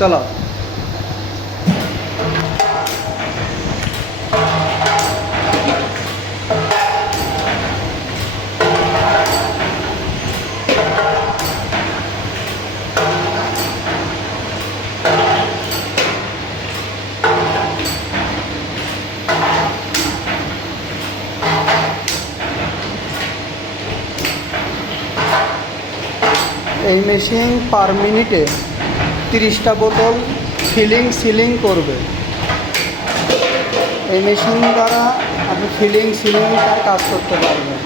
চলো। এই মেশিন পার মিনিটে 30টা বোতল ফিলিং সিলিং করবে। এই মেশিন দ্বারা আপনি ফিলিং সিলিং তার কাজ করতে পারবেন।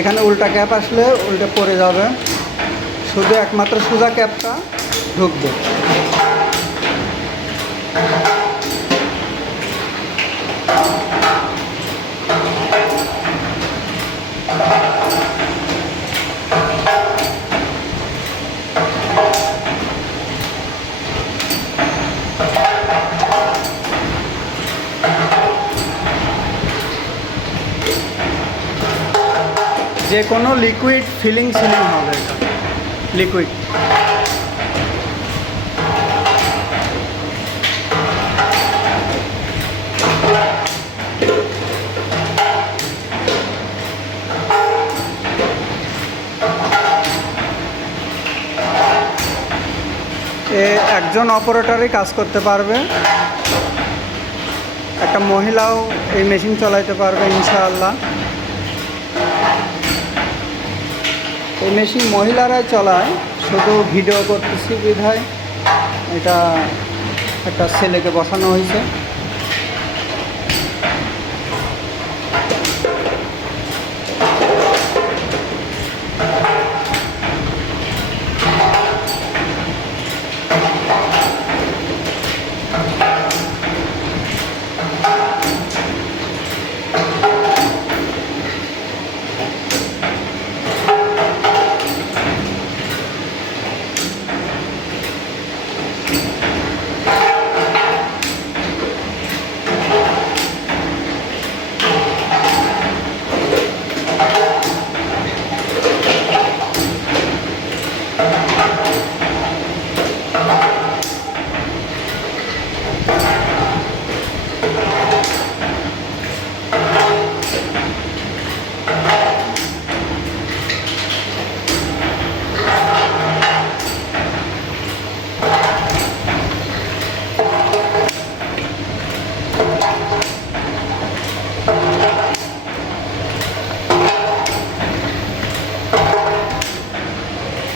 এখানে উল্টা ক্যাপ আসলে উল্টে পড়ে যাবে, শুধু একমাত্র সোজা ক্যাপটা ঢুকবে। যে কোনো লিকুইড ফিলিং সিলিং হবে, এটা লিকুইড। একজন অপারেটরই কাজ করতে পারবে, একটা মহিলাও এই মেশিন চালাইতে পারবে ইনশাআল্লাহ। এই মেশিন মহিলারাই চালায়, শুধু ভিডিও করতেছি বিধায় এটা একটা ছেলেকে বসানো হয়েছে।